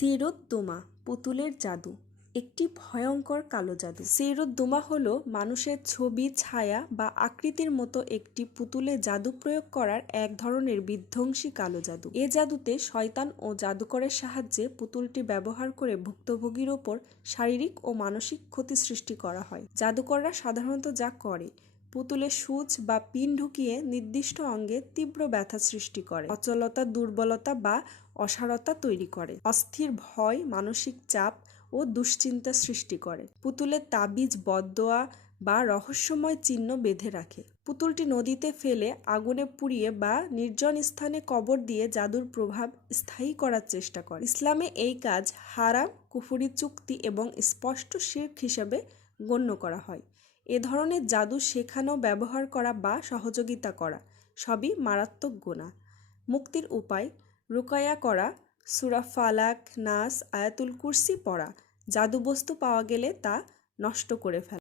সিরুদ্দুমা পুতুলের জাদু একটি ভয়ঙ্কর কালো জাদু। সিরুদ্দুমা হলো মানুষের ছবি, ছায়া বা আকৃতির মতো একটি পুতুলে জাদু প্রয়োগ করার এক ধরনের বিধ্বংসী কালো জাদু। এ জাদুতে শয়তান ও জাদুকরের সাহায্যে পুতুলটি ব্যবহার করে ভুক্তভোগীর ওপর শারীরিক ও মানসিক ক্ষতি সৃষ্টি করা হয়। জাদুকররা সাধারণত যা করে, পুতুলে সূচ বা পিন ঢুকিয়ে নির্দিষ্ট অঙ্গে তীব্র ব্যথা সৃষ্টি করে, অচলতা, দুর্বলতা বা অসাড়তা তৈরি করে, অস্থির ভয়, মানসিক চাপ ও দুশ্চিন্তা সৃষ্টি করে। পুতুলে তাবিজ, বদদোয়া বা রহস্যময় চিহ্ন বেঁধে রাখে। পুতুলটি নদীতে ফেলে, আগুনে পুড়িয়ে বা নির্জন স্থানে কবর দিয়ে জাদুর প্রভাব স্থায়ী করার চেষ্টা করে। ইসলামে এই কাজ হারাম, কুফরি চুক্তি এবং স্পষ্ট শিরক হিসেবে গণ্য করা হয়। এ ধরনের জাদু শেখানো, ব্যবহার করা বা সহযোগিতা করা সবই মারাত্মক গুনাহ। মুক্তির উপায়: রুকায়া করা, সূরা ফালাক, নাস, আয়াতুল কুরসি পড়া। জাদু বস্তু পাওয়া গেলে তা নষ্ট করে ফেলা।